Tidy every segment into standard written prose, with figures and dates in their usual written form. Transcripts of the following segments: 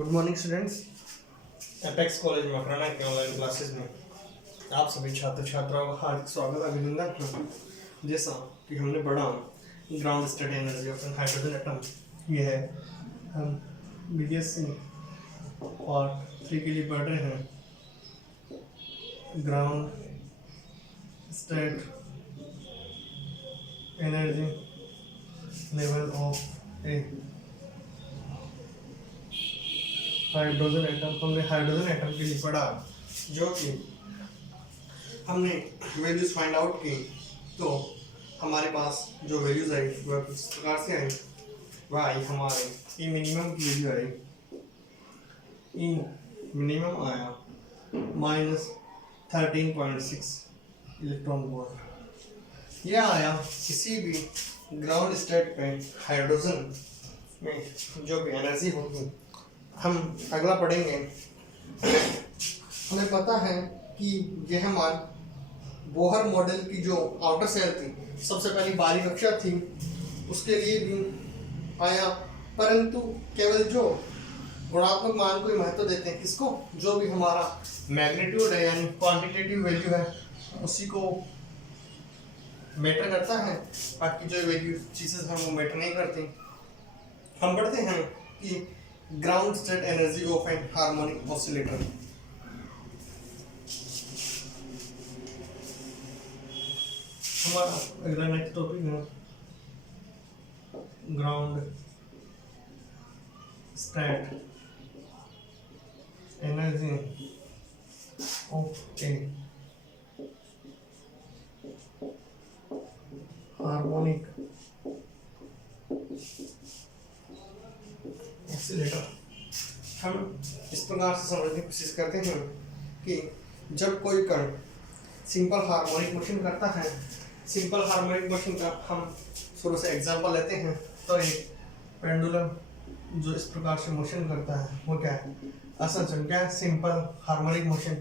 Good morning students. Apex college Makrana के online classes में आप सभी छात्र छात्राओं का हार्दिक स्वागत अभिनंदन है। जैसा कि हमने पढ़ा ground state energy of hydrogen atom, ये है हम बीएससी पार्ट 3 के लिए पढ़ रहे हैं। Ground state energy level of A hydrogen atom. हमने हाइड्रोजन एटम के लिए पढ़ा, जो कि हमने वैल्यूज फाइंड आउट की। तो हमारे पास जो वैल्यूज आई वह किस प्रकार से आई, वह आई हमारे ई मिनिमम की वैल्यू आई। ई मिनिमम आया -13.6 इलेक्ट्रॉन वोल्ट। यह आया किसी भी ग्राउंड स्टेट पे हाइड्रोजन में जो भी एनर्जी होगी। हम अगला पढ़ेंगे। हमें पता है कि यह हमारे बोहर मॉडल की जो आउटर सेल थी, सबसे पहली बारीक कक्षा थी, उसके लिए भी आया, परंतु केवल जो गुणात्मक मान को ही महत्व देते हैं, किसको, जो भी हमारा मैग्नीट्यूड है यानी क्वांटिटेटिव वैल्यू है उसी को मैटर करता है। बाकी जो वैल्यू चीजें हैं वो मैटर नहीं करती। हम पढ़ते हैं कि ground state energy of an harmonic oscillator. हमारा अगला नेक्स्ट टॉपिक है ground state energy of a harmonic oscillator. हम इस प्रकार से समझने की कोशिश करते हैं कि जब कोई कण सिंपल हार्मोनिक मोशन करता है, सिंपल हार्मोनिक मोशन का हम शुरू से एग्जांपल लेते हैं। तो एक पेंडुलम जो इस प्रकार से मोशन करता है वो क्या है, असंचलन। क्या है, सिंपल हार्मोनिक मोशन।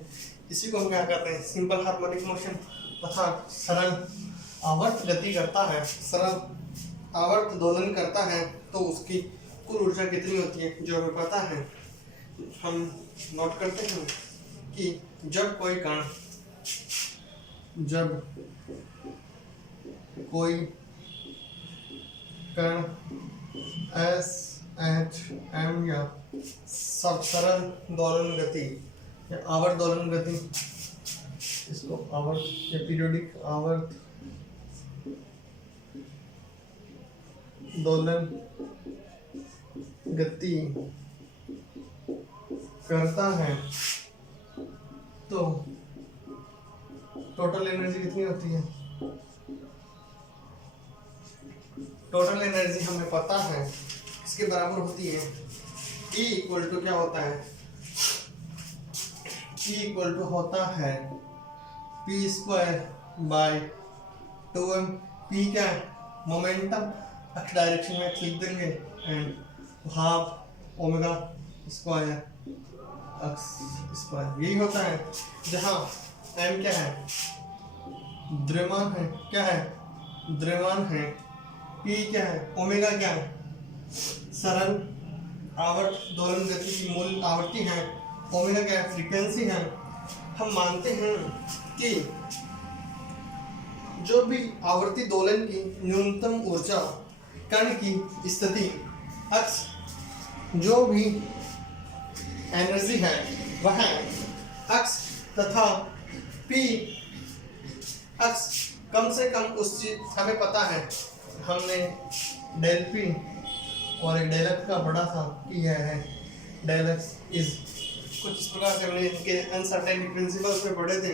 इसी को हम क्या कहते हैं, सिंपल हार्मोनिक मोशन। तथा सरल आवर्त गति करता है, सरल आवर्त दोलन करता है, तो उसकी कुल ऊर्जा कितनी होती है जो हमें पता है। हम नोट करते हैं कि जब कोई कण एस एच एम या सब सरल दोलन गति या आवर्त दोलन गति, इसको आवर्त या पीरियोडिक आवर्त दोलन गति करता है, तो टोटल एनर्जी कितनी होती है। टोटल एनर्जी हमें पता है इसके बराबर होती है E इक्वल टू क्या होता है, E इक्वल टू होता है p² बाय 2m। p क्या है, मोमेंटम, एक्स डायरेक्शन में लिख देंगे, and half omega square x square. यही होता है। जहाँ m क्या है, द्रव्यमान है, क्या है, द्रव्यमान है। p क्या है, ओमेगा क्या है, सरल आवर्त दोलन गति की मूल आवृत्ति है। ओमेगा क्या है, फ्रीक्वेंसी है। हम मानते हैं कि जो भी आवर्ती दोलन की न्यूनतम ऊर्जा कण की स्थिति अक्स जो भी एनर्जी है वह अक्स तथा पी अक्स कम से कम उस चीज हमें पता है। हमने डेल पी और एक डेल एक्स का पढ़ा था कि यह है डेल एक्स इज, कुछ इस प्रकार से हमने इनके अनसर्टेनिटी प्रिंसिपल्स में पढ़े थे।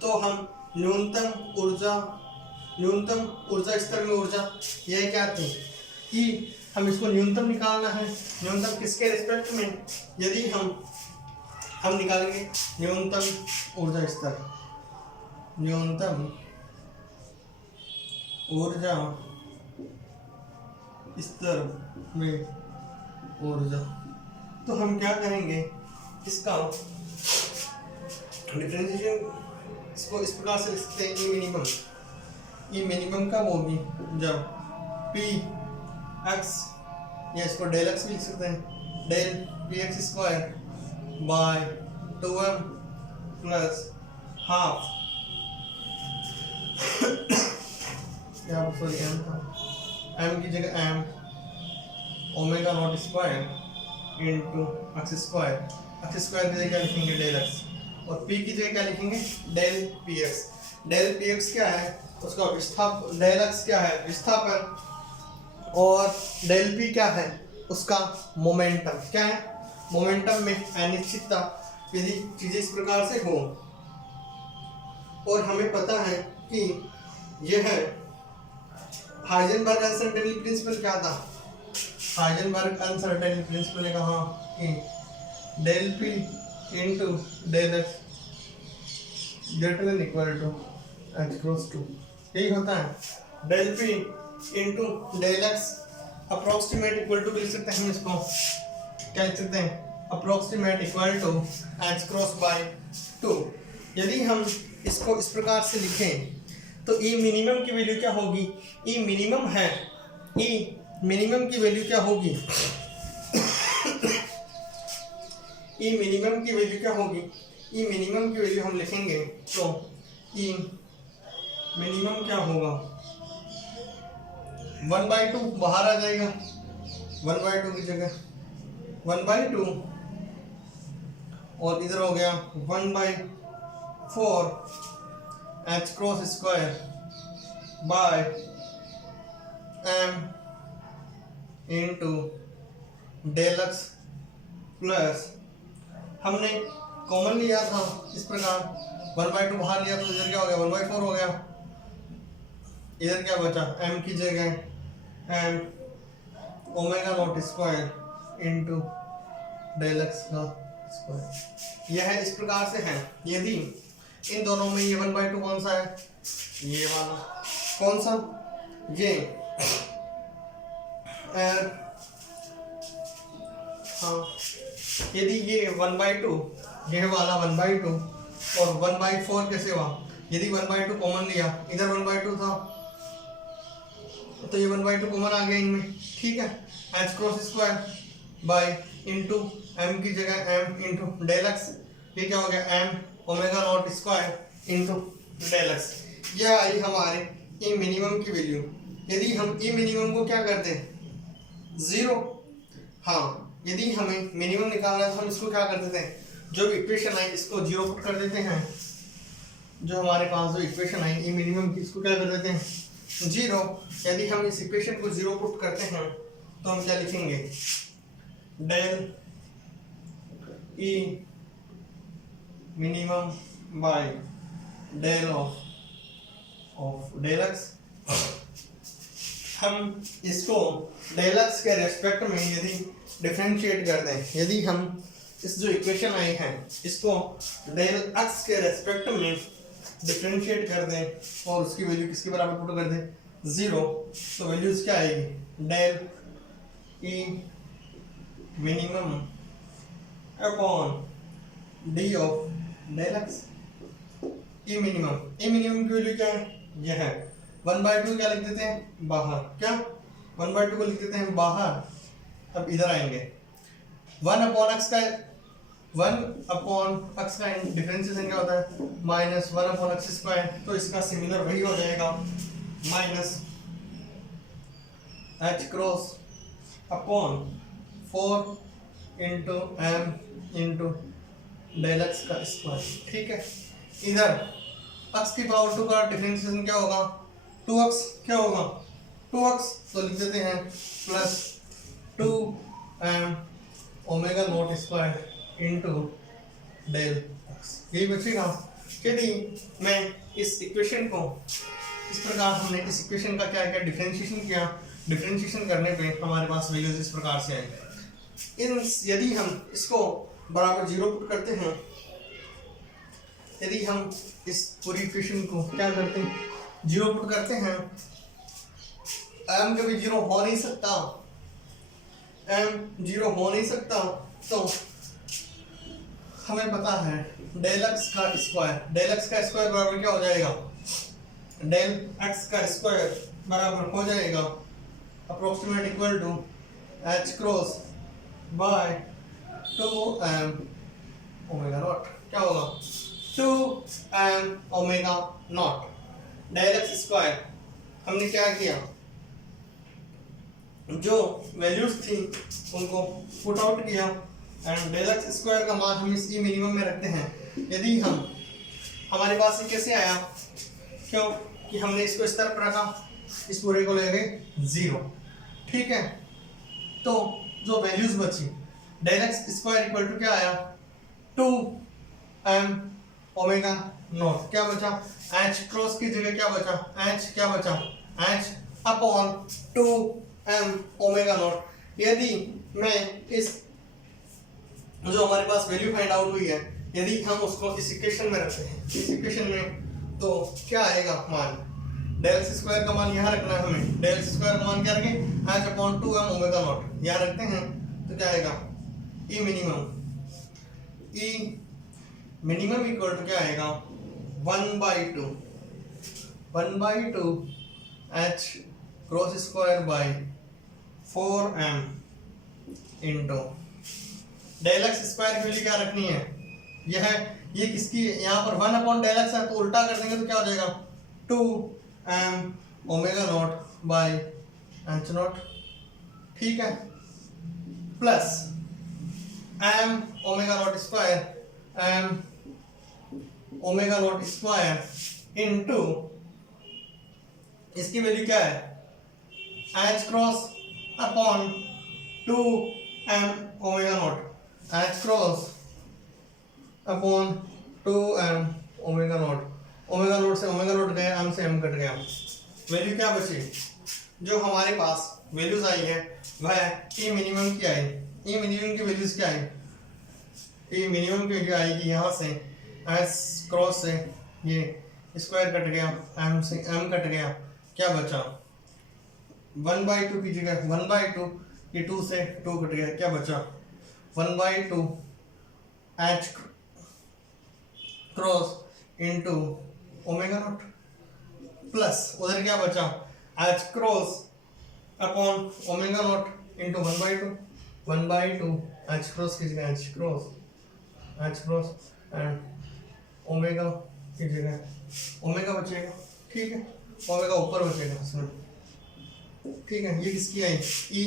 तो हम न्यूनतम ऊर्जा स्तर में ऊर्जा यह क्या थी कि हम इसको न्यूनतम निकालना है। न्यूनतम किसके रिस्पेक्ट में, यदि हम निकालेंगे न्यूनतम ऊर्जा स्तर, न्यूनतम ऊर्जा स्तर में ऊर्जा, तो हम क्या करेंगे, इसका डिफरेंशिएशन इसको इस प्रकार से लिख सकते हैं। ई मिनिमम कब होगी, जब पी एक्स, या इसको डेल एक्स भी लिख सकते हैं, del P X square by 2m plus half यहाँ पर सॉरी m था, m की जगह m omega naught square into X square की जगह क्या लिखेंगे डेल एक्स, और p की जगह क्या लिखेंगे del P X. Del P X क्या है उसका विस्थापन, डेल एक्स क्या है विस्थापन, और डेल पी क्या है उसका मोमेंटम। क्या है मोमेंटम में अनिश्चितता, यदि चीजें इस प्रकार से हो और हमें पता है कि यह हाइजेनबर्ग अनसर्टेनिटी प्रिंसिपल क्या था, हाइजेनबर्ग अनसर्टेनिटी प्रिंसिपल ने कहा कि del P into del X greater than equal to H cross 2, यही होता है। Del P into del X approximate equal to लिख सकते हैं हम इसको, क्या लिख सकते हैं approximate equal to H cross by 2। यदि हम इसको इस प्रकार से लिखें तो ई मिनिमम की वैल्यू क्या होगी, ई मिनिमम है, ई मिनिमम की वैल्यू क्या होगी ई मिनिमम की वैल्यू क्या होगी, ई मिनिमम की वैल्यू हम लिखेंगे तो ई मिनिमम क्या होगा 1/2 बाहर आ जाएगा, 1/2 की जगह 1/2 और इधर हो गया 1/4 h cross square by m into del x plus, हमने कॉमन लिया था इस प्रकार 1/2 बाहर लिया तो इधर क्या हो गया 1/4 हो गया, इधर क्या बचा m की जगह m omega naught square into del x का स्क्वायर। यह इस प्रकार से है। यदि इन दोनों में ये 1/2 कौन सा है, ये वाला कौन सा, ये हाँ, यदि ये 1/2 ये वाला 1/2 और 1/4 कैसे हुआ, यदि 1/2 कॉमन लिया, इधर 1/2 था तो ये 1/2 कॉमन आ गया इनमें, ठीक है। H cross square bye into m की जगह m इंटू डेल एक्स, ये क्या हो गया m omega naught square into del x. यह आई हमारे ई मिनिमम की वैल्यू। यदि हम ई मिनिमम को क्या करते हैं 0, हाँ यदि हमें मिनिमम निकालना है तो हम इसको क्या कर देते हैं, जो भी इक्वेशन आई इसको 0 पुट कर देते हैं, जो हमारे पास जो इक्वेशन आई ई मिनिमम की इसको क्या कर देते हैं 0। यदि हम इस इक्वेशन को 0 पुट करते हैं तो हम क्या लिखेंगे del E minimum by del of del x. हम इसको डेल एक्स के रेस्पेक्ट में यदि डिफरेंशिएट कर दें, यदि हम इस जो इक्वेशन आई है इसको डेल एक्स के रेस्पेक्ट में डिफरेंशिएट कर दें और उसकी वैल्यू किसके बराबर पुट कर दें 0, तो वैल्यूज क्या आएगी del E minimum upon d of del x. E minimum की वैल्यू क्या है, यह है 1/2 क्या लिख देते हैं बाहर, क्या 1/2 को लिख देते हैं बाहर। अब इधर आएंगे 1/x का डिफरेंशिएशन क्या होता है -1/x², तो इसका सिमिलर वही हो जाएगा minus h cross upon 4 into m into del x का स्क्वायर, ठीक है। इधर x की पावर 2 का डिफरेंशिएशन क्या होगा 2x, क्या होगा 2x, तो लिख देते हैं plus 2m omega naught square into del x, यही बचेगा। यदि मैं इस इक्वेशन को इस प्रकार, हमने इस इक्वेशन का क्या किया डिफरेंशिएशन किया, डिफरेंशिएशन करने पे हमारे पास वैल्यूज इस प्रकार से आएंगे। यदि हम इसको बराबर 0 पुट करते हैं, यदि हम इस पूरी इक्वेशन को क्या करते हैं 0 पुट करते हैं, m कभी 0 हो नहीं सकता, m 0 हो नहीं सकता, तो हमें पता है डेल एक्स का स्क्वायर बराबर क्या हो जाएगा, डेल एक्स का स्क्वायर बराबर हो जाएगा approximate equal to h cross by 2m omega naught. क्या होगा 2m omega naught del x square. हमने क्या किया, जो वैल्यूज थी उनको पुट आउट किया एंड डेल एक्स स्क्वायर का मान हम इस ई मिनिमम में रखते हैं। यदि हम हमारे पास ये कैसे आया, क्यों कि हमने इसको इस तरफ रखा, इस पूरे को ले गए 0, ठीक है। तो जो वैल्यूज बची del x square equal to क्या आया 2m ओमेगा नॉट। क्या बचा h क्रॉस की जगह क्या बचा h, क्या बचा h upon 2m omega not. यदि मैं इस जो हमारे पास वैल्यू फाइंड आउट हुई है, यदि हम उसको इस इक्वेशन में रखते हैं, इस इक्वेशन में, तो क्या आएगा मान, डेल एक्स स्क्वायर का मान यहाँ रखना है हमें। डेल एक्स स्क्वायर का मान क्या रखें h upon 2m omega not यहाँ रखते हैं, तो क्या आएगा ई मिनिमम इक्वल टू क्या आएगा 1/2 h cross square by 4m into del x square की वैल्यू क्या रखनी है, ये किसकी, यहाँ पर 1 अपॉन डेल एक्स है तो उल्टा कर देंगे तो क्या हो जाएगा 2m omega naught by h naught, ठीक है, plus m omega naught square into इसकी वैल्यू क्या है h cross upon 2m omega naught, h cross upon 2m omega naught. Omega naught से ओमेगा नॉट गया, m से m कट गया, वैल्यू क्या बची, जो हमारे पास वैल्यूज आई है वह ई मिनिमम की आई। ई मिनिमम की वैल्यूज क्या आई, ई मिनिमम की वैल्यू आएगी यहाँ से s क्रॉस से ये स्क्वायर कट गया, m से m कट गया, क्या बचा 1/2 की जगह 1/2, ये 2 से 2 कट गया, क्या बचा 1/2 h cross into omega naught, plus उधर क्या बचा h cross upon omega naught into 1/2 h cross की जगह h क्रॉस एंड ओमेगा की जगह ओमेगा बचेगा, ठीक है, ओमेगा ऊपर बचेगा इसमें, ठीक है। ये किसकी आई ई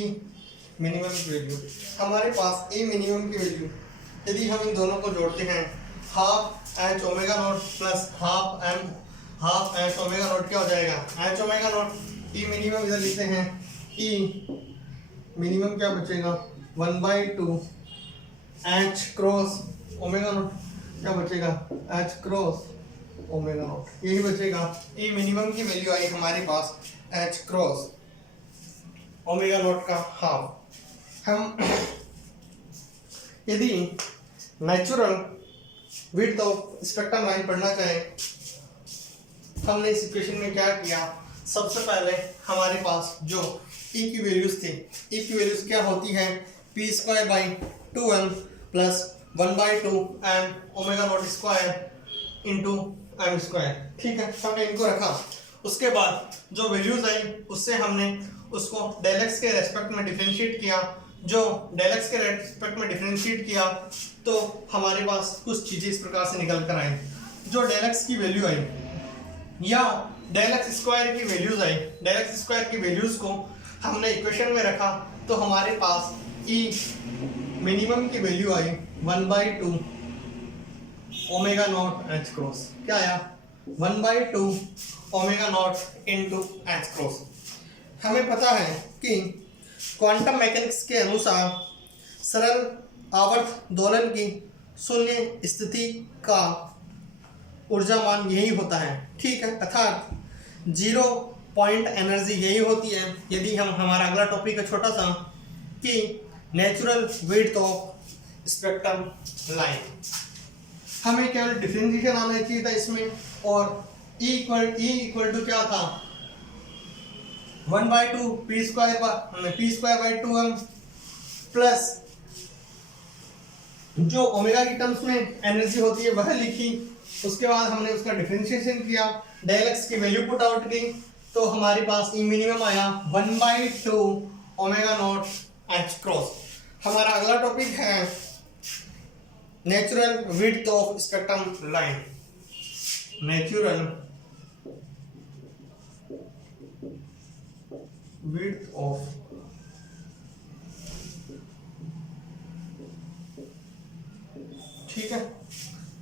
मिनिमम की वैल्यू। हमारे पास ई मिनिमम की वैल्यू यदि हम इन दोनों को जोड़ते हैं, half h omega naught plus half h omega naught क्या हो जाएगा h ओमेगा नॉट, ई मिनिमम इधर लिखते हैं, ई मिनिमम क्या बचेगा 1/2 h क्रॉस ओमेगा नॉट, क्या बचेगा h क्रॉस ओमेगा नॉट, यही बचेगा। ई मिनिमम की वैल्यू आई हमारे पास h क्रॉस ओमेगा नॉट का हाफ। हम यदि natural width of spectrum line पढ़ना चाहें, हमने इस इक्वेशन में क्या किया, सबसे पहले हमारे पास जो ई की वैल्यूज थी, ई की वैल्यूज क्या होती है p square by 2m plus 1/2 m omega naught square into m square, ठीक है, हमने इनको रखा। उसके बाद जो वैल्यूज आई उससे हमने उसको डेल एक्स के रेस्पेक्ट में डिफरेंशिएट किया। जो डेल एक्स के रेस्पेक्ट में डिफरेंशिएट किया तो हमारे पास कुछ चीज़ें इस प्रकार से निकल कर आई। जो डेल एक्स की वैल्यू आई या डेल एक्स स्क्वायर की वैल्यूज आई, डेल एक्स स्क्वायर की वैल्यूज को हमने इक्वेशन में रखा तो हमारे पास ई मिनिमम की वैल्यू आई 1/2 ओमेगा नॉट एच क्रॉस, क्या आया 1/2 omega naught into H cross. हमें पता है कि क्वांटम मैकेनिक्स के अनुसार सरल आवर्त दोलन की शून्य स्थिति का ऊर्जा मान यही होता है, ठीक है, अर्थात 0 पॉइंट एनर्जी यही होती है। यदि हम हमारा अगला टॉपिक है छोटा सा कि natural width of spectrum line, हमें केवल डिफरेंशिएशन आना चाहिए था इसमें, और E इक्वल टू क्या था 1/2 p square by 2m plus जो ओमेगा की टर्म्स में एनर्जी होती है वह लिखी। उसके बाद हमने उसका डिफरेंशिएशन किया, डेल एक्स की वैल्यू पुट आउट की, तो हमारे पास ई मिनिमम आया 1/2 ओमेगा नॉट एच क्रॉस। हमारा अगला टॉपिक है natural width of spectrum line. Natural width of ठीक है,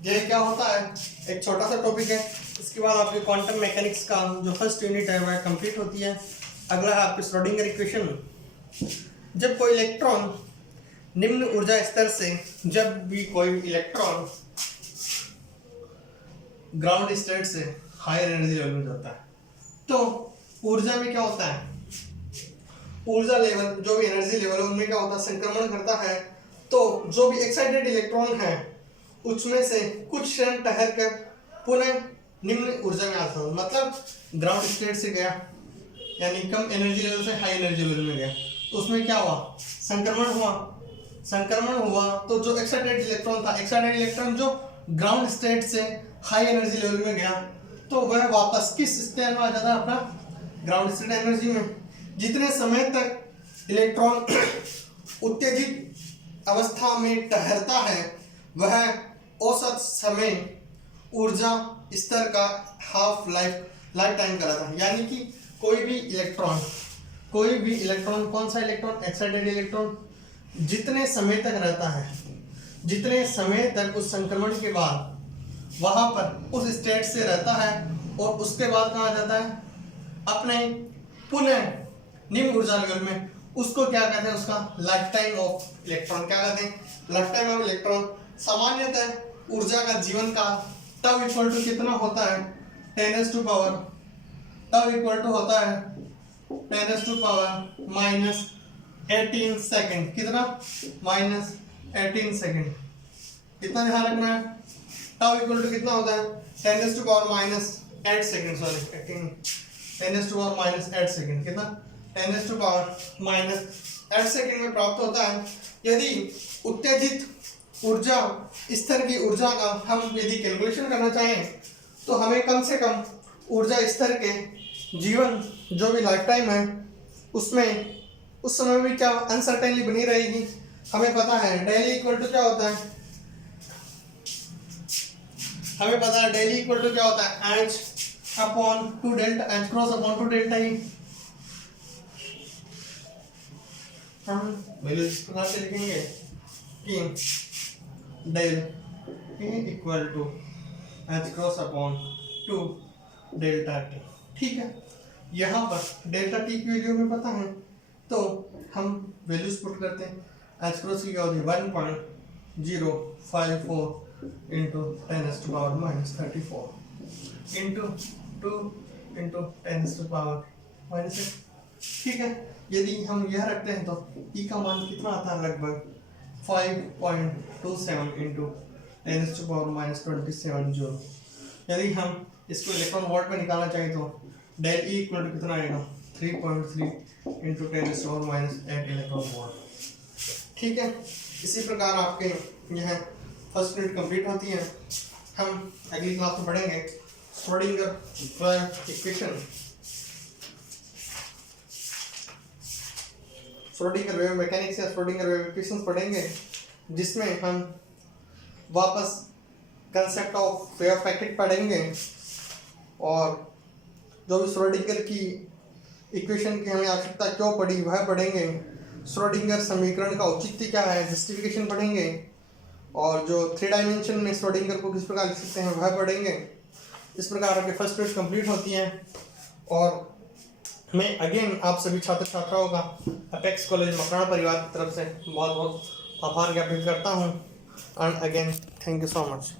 ये क्या होता है, एक छोटा सा टॉपिक है। इसके बाद आपके क्वांटम मैकेनिक्स का जो फर्स्ट यूनिट है वह कंप्लीट होती है। अगला है आपके श्रोडिंगर इक्वेशन। जब कोई इलेक्ट्रॉन निम्न ऊर्जा स्तर से, जब भी कोई इलेक्ट्रॉन ग्राउंड स्टेट से हायर एनर्जी लेवल में जाता है, तो ऊर्जा में क्या होता है, ऊर्जा लेवल जो भी एनर्जी लेवल है उनमें क्या होता है, संक्रमण करता है। तो जो भी एक्साइटेड इलेक्ट्रॉन है उसमें से कुछ क्षण ठहर कर पुनः निम्न ऊर्जा में आता है, मतलब ग्राउंड स्टेट से गया यानी कम एनर्जी लेवल से हाई एनर्जी लेवल में गया, तो उसमें क्या हुआ, संक्रमण हुआ। संक्रमण हुआ तो जो एक्साइटेड इलेक्ट्रॉन था, एक्साइटेड इलेक्ट्रॉन जो ग्राउंड स्टेट से हाई एनर्जी लेवल में गया, तो वह वापस किस स्टेट में आ जाता है, अपना ग्राउंड स्टेट एनर्जी में। जितने समय तक इलेक्ट्रॉन उत्तेजित अवस्था में ठहरता है वह औसत समय ऊर्जा स्तर का हाफ लाइफ टाइम कराता है। यानी कि कोई भी इलेक्ट्रॉन कौन सा इलेक्ट्रॉन, एक्साइटेड इलेक्ट्रॉन जितने समय तक रहता है, जितने समय तक उस संक्रमण के बाद वहां पर उस स्टेट से रहता है और उसके बाद कहाँ जाता है, अपने पुनः निम्न ऊर्जा लेवल में, उसको क्या कहते हैं, उसका लाइफ टाइम ऑफ इलेक्ट्रॉन क्या कहते हैं, लाइफ टाइम ऑफ इलेक्ट्रॉन। सामान्यतः ऊर्जा का जीवन काल तब इक्वल टू कितना होता है, 10⁻⁻, तब इक्वल टू होता है 10⁻⁻18 सेकेंड। कितना, -18 सेकेंड। कितना ध्यान रखना है, तब इक्वल टू कितना होता है, 10⁻⁻8 सेकेंड, सॉरी 10⁻⁻8 सेकेंड। कितना, 10⁻⁻8 सेकेंड में प्राप्त होता है। यदि उत्तेजित ऊर्जा स्तर की ऊर्जा का हम यदि कैलकुलेशन करना चाहें तो हमें कम से कम ऊर्जा स्तर के जीवन जो भी लाइफ टाइम है उसमें उस समय भी क्या अनसर्टेनली बनी रहेगी। हमें पता है डेली इक्वल टू क्या होता है, हमें पता है डेली इक्वल टू क्या होता है, h/2 delta, h cross upon 2 delta E. हम वैल्यू इस प्रकार से लिखेंगे कि del E equal to h cross upon 2 delta t. ठीक है, यहाँ पर डेल्टा टी की वैल्यू हमें पता है तो हम वैल्यूज पुट करते हैं। h क्रॉस की क्या होती है, 1.054 इंटू 10⁻⁻34 इंटू 2 इंटू 10⁻⁻8। ठीक है, यदि हम यह रखते हैं तो E का मान कितना आता है, लगभग 5.27 इंटू 10⁻⁻27 जूल। यदि हम इसको इलेक्ट्रॉन वोल्ट में निकालना चाहिए तो डेल E इक्वल टू कितना आएगा, 3.3 इंटू 10⁻⁸ इलेक्ट्रॉन वोल्ट। ठीक है, इसी प्रकार आपके यह फर्स्ट यूनिट कंप्लीट होती है। हम अगली क्लास में पढ़ेंगे Schrodinger equation, Schrodinger wave mechanics या श्रोडिंगर वेव इक्वेशंस पढ़ेंगे, जिसमें हम वापस कंसेप्ट ऑफ वेव पैकेट पढ़ेंगे और जो भी श्रोडिंगर की इक्वेशन की हमें आवश्यकता क्यों पड़ी वह पढ़ेंगे। श्रोडिंगर समीकरण का औचित्य क्या है, जस्टिफिकेशन पढ़ेंगे और जो 3 डायमेंशन में श्रोडिंगर को किस प्रकार लिख सकते हैं वह पढ़ेंगे। इस प्रकार आपके फर्स्ट यूनिट कंप्लीट होती है और मैं अगेन आप सभी छात्र छात्राओं का अपेक्स कॉलेज मकराना परिवार की तरफ से बहुत बहुत आभार ज्ञापित करता हूँ। And again thank you so much.